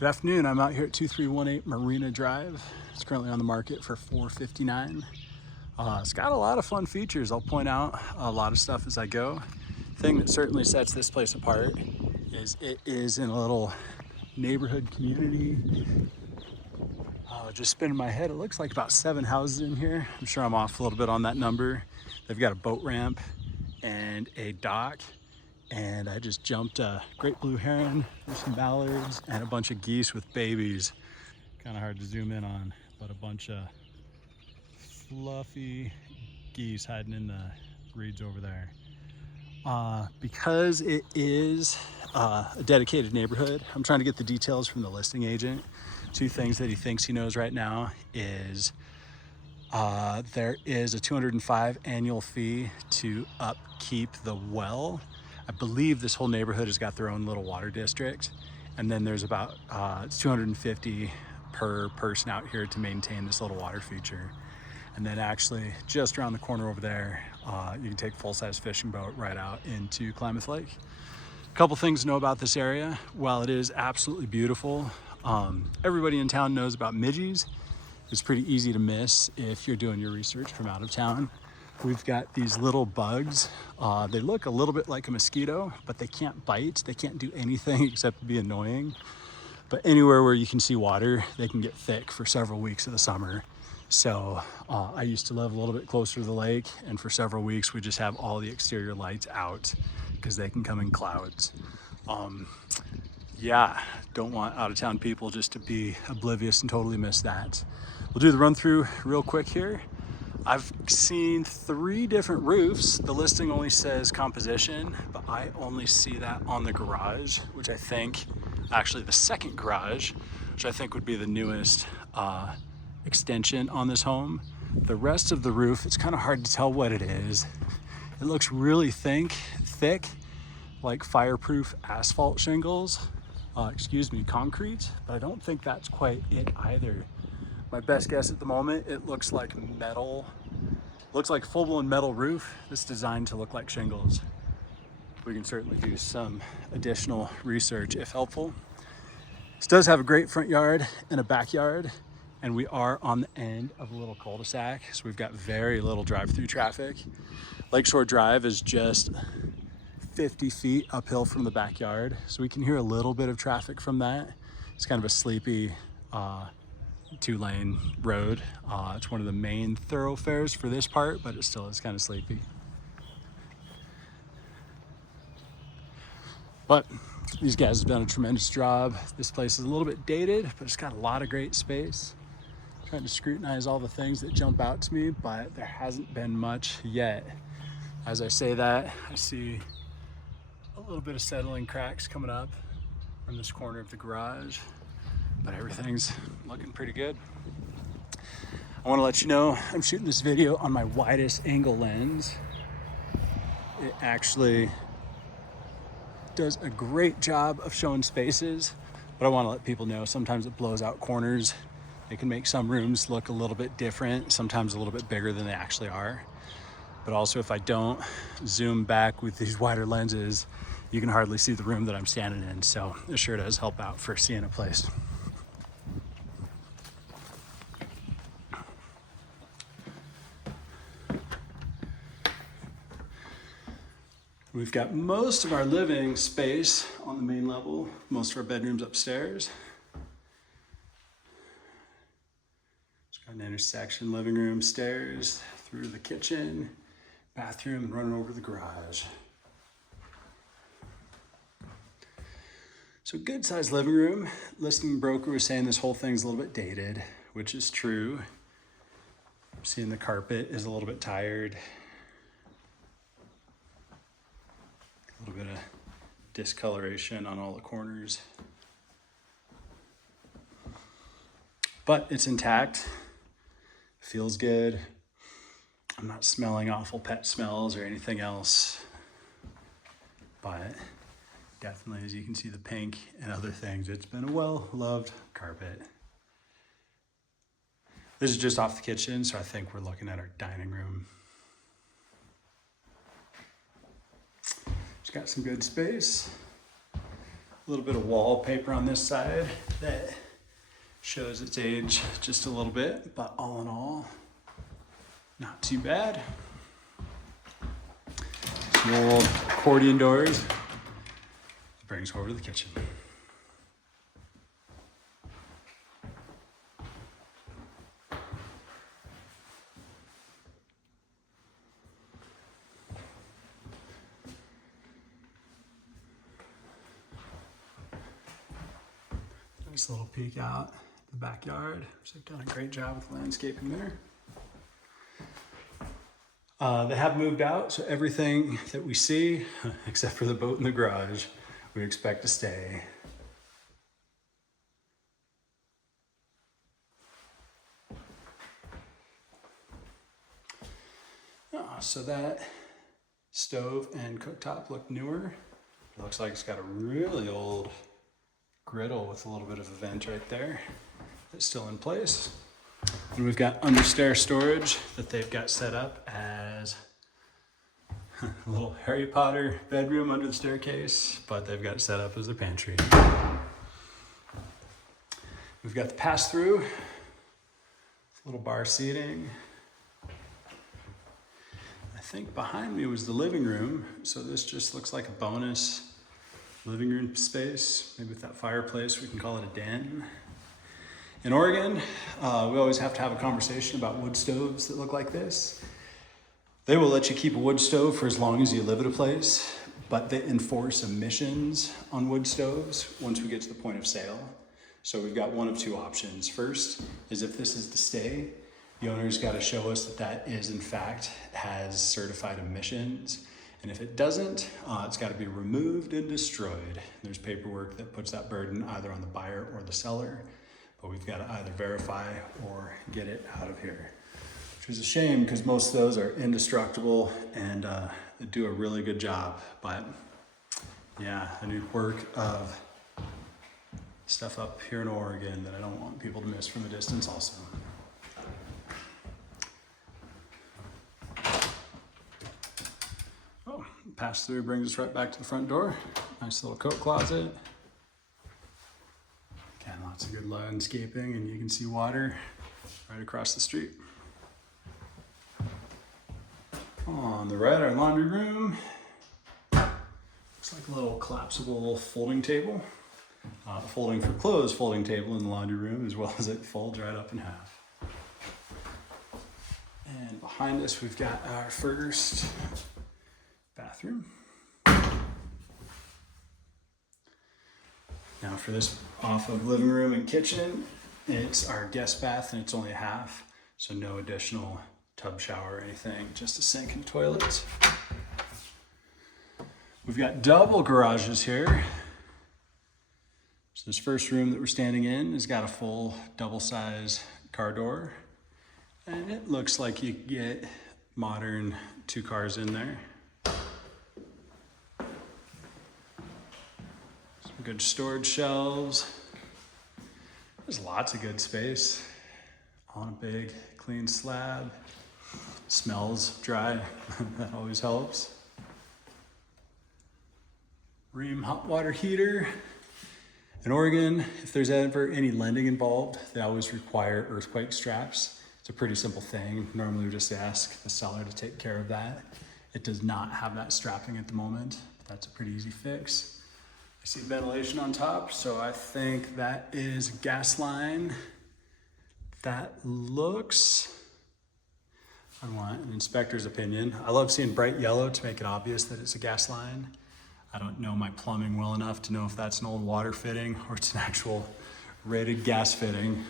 Good afternoon. I'm out here at 2318 Marina Drive. It's currently on the market for $459. It's got a lot of fun features. I'll point out a lot of stuff as I go. Thing that certainly sets this place apart is it is in a little neighborhood community. Just spinning my head, it looks like about 7 houses in here. I'm sure I'm off a little bit on that number. They've got a boat ramp and a dock. And I just jumped a great blue heron, there's some mallards, and a bunch of geese with babies. Kind of hard to zoom in on, but a bunch of fluffy geese hiding in the reeds over there. Because it is a dedicated neighborhood, I'm trying to get the details from the listing agent. 2 things that he thinks he knows right now is there is a $205 annual fee to upkeep the well. I believe this whole neighborhood has got their own little water district. And then there's about it's $250 per person out here to maintain this little water feature. And then actually just around the corner over there, you can take a full-size fishing boat right out into Klamath Lake. A couple things to know about this area. While it is absolutely beautiful, everybody in town knows about midges. It's pretty easy to miss if you're doing your research from out of town. We've got these little bugs. They look a little bit like a mosquito, but they can't bite. They can't do anything except be annoying. But anywhere where you can see water, they can get thick for several weeks of the summer. So I used to live a little bit closer to the lake, and for several weeks we just have all the exterior lights out because they can come in clouds. Yeah, don't want out-of-town people just to be oblivious and totally miss that. We'll do the run through real quick here. I've seen 3 different roofs. The listing only says composition, but I only see that on the garage, which I think, actually the second garage, which I think would be the newest extension on this home. The rest of the roof, it's kind of hard to tell what it is. It looks really thick, like fireproof asphalt shingles, concrete, but I don't think that's quite it either. My best guess at the moment, it looks like metal. Looks like full-blown metal roof that's designed to look like shingles. We can certainly do some additional research if helpful. This does have a great front yard and a backyard, and we are on the end of a little cul-de-sac, so we've got very little drive-through traffic. Lakeshore Drive is just 50 feet uphill from the backyard, so we can hear a little bit of traffic from that. It's kind of a sleepy 2-lane road. It's one of the main thoroughfares for this part, but it still is kind of sleepy. But these guys have done a tremendous job. This place is a little bit dated, but it's got a lot of great space. I'm trying to scrutinize all the things that jump out to me, but there hasn't been much yet. As I say that, I see a little bit of settling cracks coming up from this corner of the garage, but everything's looking pretty good. I want to let you know I'm shooting this video on my widest angle lens. It actually does a great job of showing spaces, but I want to let people know sometimes it blows out corners. It can make some rooms look a little bit different, sometimes a little bit bigger than they actually are. But also, if I don't zoom back with these wider lenses, you can hardly see the room that I'm standing in. So it sure does help out for seeing a place. We've got most of our living space on the main level, most of our bedrooms upstairs. It's got an intersection, living room, stairs, through the kitchen, bathroom, and running over the garage. So good sized living room. Listing broker was saying this whole thing's a little bit dated, which is true. I'm seeing the carpet is a little bit tired. A little bit of discoloration on all the corners. But it's intact. Feels good. I'm not smelling awful pet smells or anything else. But definitely, as you can see, the pink and other things, it's been a well-loved carpet. This is just off the kitchen, so I think we're looking at our dining room. It's got some good space. A A little bit of wallpaper on this side that shows its age just a little bit, but all in all, not too bad. Some old accordion doors. Brings over to the kitchen. Nice little peek out the backyard. So they've done a great job with landscaping there. They have moved out, so everything that we see, except for the boat in the garage, we expect to stay. So that stove and cooktop look newer. It looks like it's got a really old griddle with a little bit of a vent right there that's still in place. And we've got understair storage that they've got set up as a little Harry Potter bedroom under the staircase, but they've got it set up as their pantry. We've got the pass-through, little bar seating. I think behind me was the living room, so this just looks like a bonus living room space. Maybe with that fireplace, we can call it a den. In Oregon, we always have to have a conversation about wood stoves that look like this. They will let you keep a wood stove for as long as you live at a place, but they enforce emissions on wood stoves once we get to the point of sale. So we've got one of two options. First is if this is to stay, the owner's got to show us that that is in fact has certified emissions. And if it doesn't, it's got to be removed and destroyed. There's paperwork that puts that burden either on the buyer or the seller, but we've got to either verify or get it out of here, which is a shame because most of those are indestructible and they do a really good job. But yeah, a new work of stuff up here in Oregon that I don't want people to miss from a distance also. Oh, pass through brings us right back to the front door. Nice little coat closet. Again, lots of good landscaping, and you can see water right across the street. On the right, our laundry room. Looks like a little collapsible folding table. Folding for clothes folding table in the laundry room, as well as it folds right up in half. And behind us, we've got our first bathroom. Now for this off of living room and kitchen, it's our guest bath and it's only a half, so no additional tub shower or anything, just a sink and toilet. We've got double garages here. So this first room that we're standing in has got a full double size car door, and it looks like you get modern 2 cars in there. Some good storage shelves. There's lots of good space on a big clean slab. Smells dry, that always helps. Rheem hot water heater. In Oregon, if there's ever any lending involved, they always require earthquake straps. It's a pretty simple thing. Normally we just ask the seller to take care of that. It does not have that strapping at the moment, but that's a pretty easy fix. I see ventilation on top, so I think that is a gas line. That looks, I want an inspector's opinion. I love seeing bright yellow to make it obvious that it's a gas line. I don't know my plumbing well enough to know if that's an old water fitting or it's an actual rated gas fitting.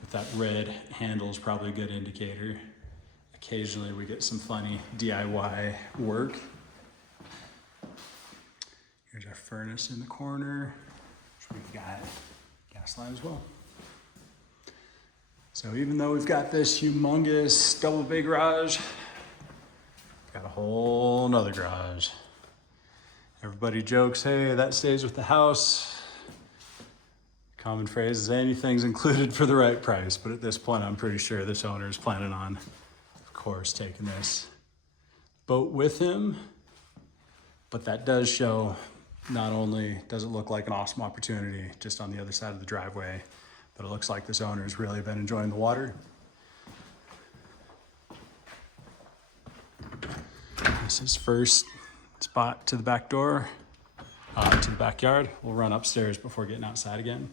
But that red handle is probably a good indicator. Occasionally we get some funny DIY work. Here's our furnace in the corner. We've got gas line as well. So even though we've got this humongous double bay garage, we've got a whole nother garage. Everybody jokes, hey, that stays with the house. Common phrase is anything's included for the right price, but at this point, I'm pretty sure this owner is planning on, of course, taking this boat with him. But that does show not only does it look like an awesome opportunity just on the other side of the driveway, but it looks like this owner's really been enjoying the water. This is first spot to the back door, to the backyard. We'll run upstairs before getting outside again.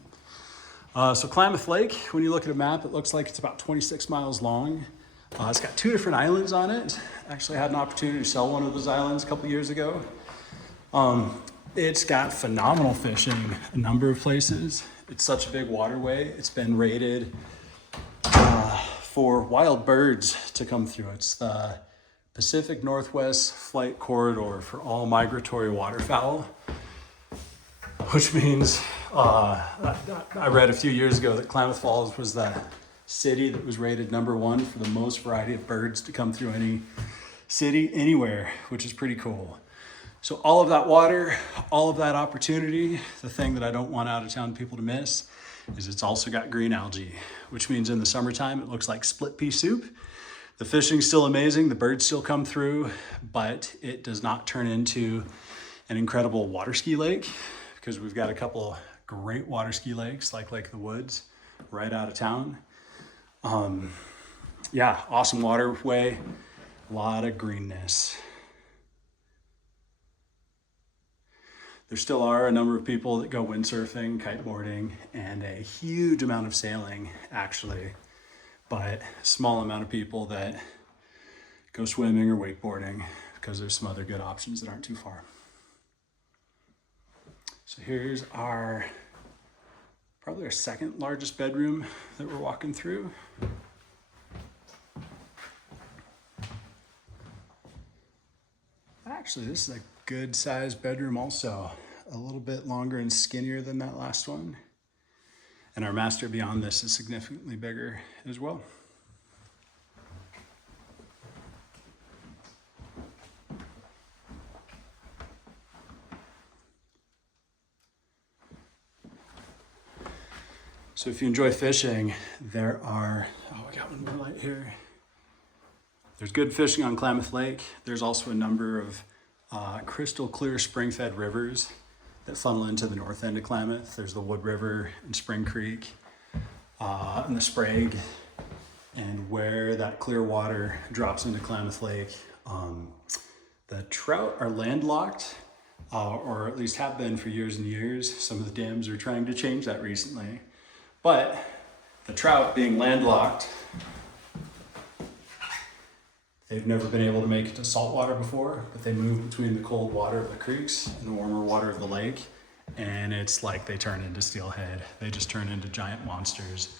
So Klamath Lake, when you look at a map, it looks like it's about 26 miles long. It's got 2 different islands on it. Actually had an opportunity to sell one of those islands a couple years ago. It's got phenomenal fishing, a number of places. It's such a big waterway. It's been rated for wild birds to come through. It's the Pacific Northwest Flight Corridor for all migratory waterfowl, which means I read a few years ago that Klamath Falls was the city that was rated #1 for the most variety of birds to come through any city anywhere, which is pretty cool. So all of that water, all of that opportunity, the thing that I don't want out of town people to miss is it's also got green algae, which means in the summertime, it looks like split pea soup. The fishing's still amazing, the birds still come through, but it does not turn into an incredible water ski lake because we've got a couple great water ski lakes like Lake of the Woods right out of town. Yeah, awesome waterway, a lot of greenness. There still are a number of people that go windsurfing, kiteboarding, and a huge amount of sailing, actually, but a small amount of people that go swimming or wakeboarding because there's some other good options that aren't too far. So here's probably our second largest bedroom that we're walking through. Actually, this is a good sized bedroom also, a little bit longer and skinnier than that last one. And our master beyond this is significantly bigger as well. So if you enjoy fishing, we got one more light here. There's good fishing on Klamath Lake. There's also a number of crystal clear spring-fed rivers that funnel into the north end of Klamath. There's the Wood River and Spring Creek and the Sprague. And where that clear water drops into Klamath Lake, the trout are landlocked, or at least have been for years and years. Some of the dams are trying to change that recently. But the trout being landlocked, they've never been able to make it to saltwater before, but they move between the cold water of the creeks and the warmer water of the lake, and it's like they turn into steelhead. They just turn into giant monsters.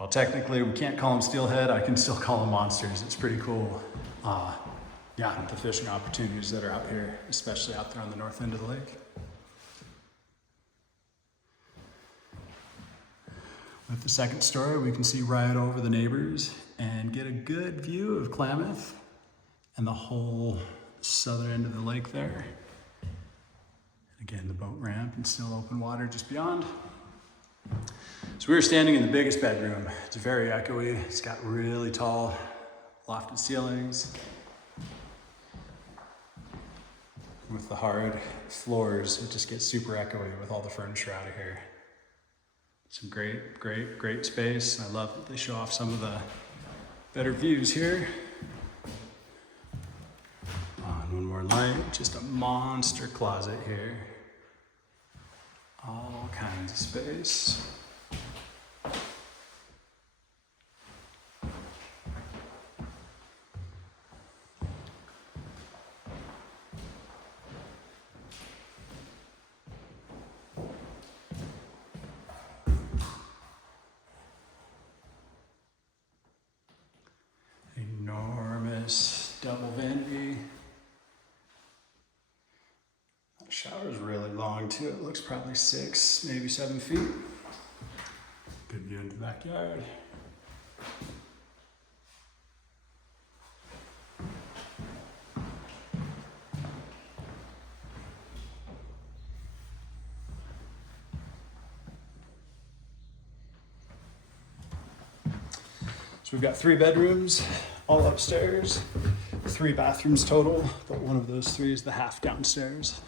Well, technically, we can't call them steelhead. I can still call them monsters. It's pretty cool. Yeah, the fishing opportunities that are out here, especially out there on the north end of the lake. With the second story, we can see right over the neighbors and get a good view of Klamath and the whole southern end of the lake there. Again, the boat ramp and still open water just beyond. So we were standing in the biggest bedroom. It's very echoey. It's got really tall lofted ceilings. With the hard floors, it just gets super echoey with all the furniture out of here. Some great space. I love that they show off some of the better views here. One more light, just a monster closet here. All kinds of space. Enormous double vanity. That shower is really long too. It looks probably 6, maybe 7 feet. Good view into the backyard. So we've got 3 bedrooms, all upstairs, 3 bathrooms total, but one of those 3 is the half downstairs.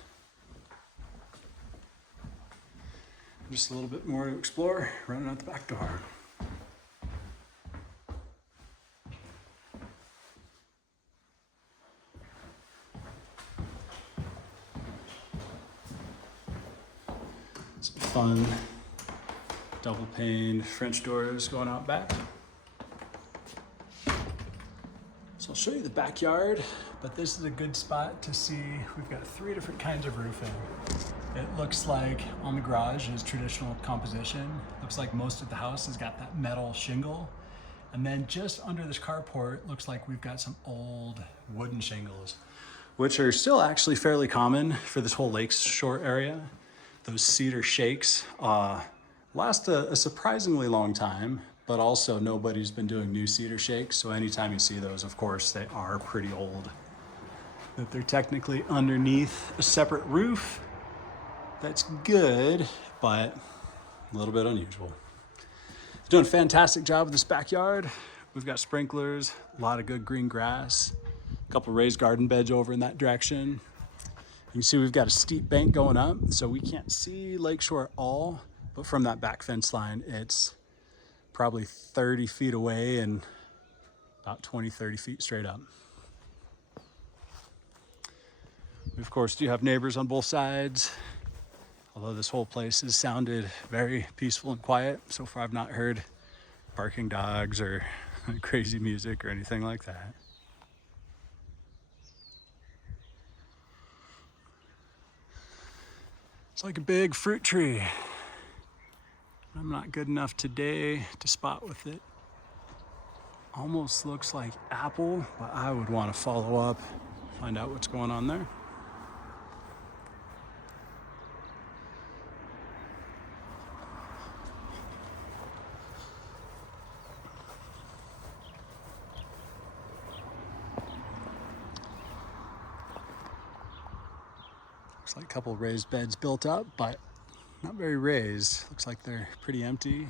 Just a little bit more to explore, running out the back door. Some fun double pane French doors going out back. So I'll show you the backyard, but this is a good spot to see. We've got 3 different kinds of roofing. It looks like on the garage is traditional composition. Looks like most of the house has got that metal shingle. And then just under this carport, looks like we've got some old wooden shingles, which are still actually fairly common for this whole lakeshore area. Those cedar shakes last a surprisingly long time, but also nobody's been doing new cedar shakes. So anytime you see those, of course, they are pretty old. That they're technically underneath a separate roof. That's good, but a little bit unusual. Doing a fantastic job with this backyard. We've got sprinklers, a lot of good green grass, a couple raised garden beds over in that direction. You can see we've got a steep bank going up, so we can't see lakeshore at all, but from that back fence line, it's probably 30 feet away and about 20, 30 feet straight up. We, of course, do have neighbors on both sides, although this whole place has sounded very peaceful and quiet. So far, I've not heard barking dogs or crazy music or anything like that. It's like a big fruit tree. I'm not good enough today to spot with it. Almost looks like apple, but I would want to follow up, find out what's going on there. Looks like a couple raised beds built up, but not very raised. Looks like they're pretty empty.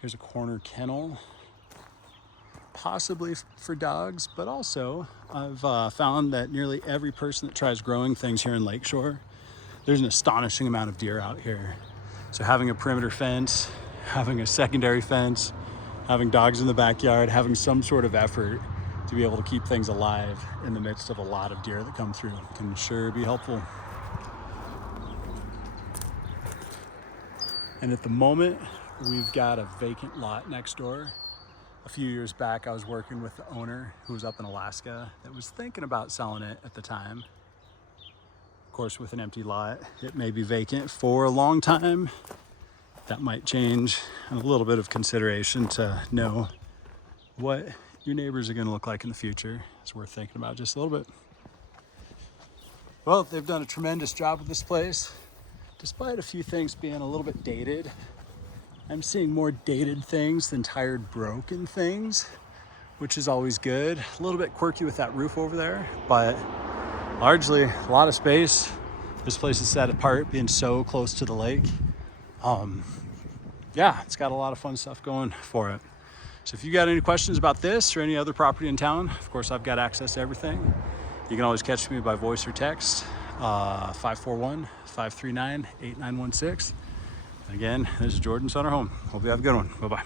Here's a corner kennel, possibly for dogs, but also I've found that nearly every person that tries growing things here in Lakeshore, there's an astonishing amount of deer out here. So having a perimeter fence, having a secondary fence, having dogs in the backyard, having some sort of effort to be able to keep things alive in the midst of a lot of deer that come through can sure be helpful. And at the moment, we've got a vacant lot next door. A few years back, I was working with the owner who was up in Alaska that was thinking about selling it at the time. Of course, with an empty lot, it may be vacant for a long time. That might change, and a little bit of consideration to know what your neighbors are gonna look like in the future. It's worth thinking about just a little bit. Well, they've done a tremendous job with this place. Despite a few things being a little bit dated, I'm seeing more dated things than tired, broken things, which is always good. A little bit quirky with that roof over there, but largely a lot of space. This place is set apart, being so close to the lake. Yeah, it's got a lot of fun stuff going for it. So if you got any questions about this or any other property in town, of course, I've got access to everything. You can always catch me by voice or text. 541-539-8916. Again, this is Jordan Sutter Home. Hope you have a good one. Bye-bye.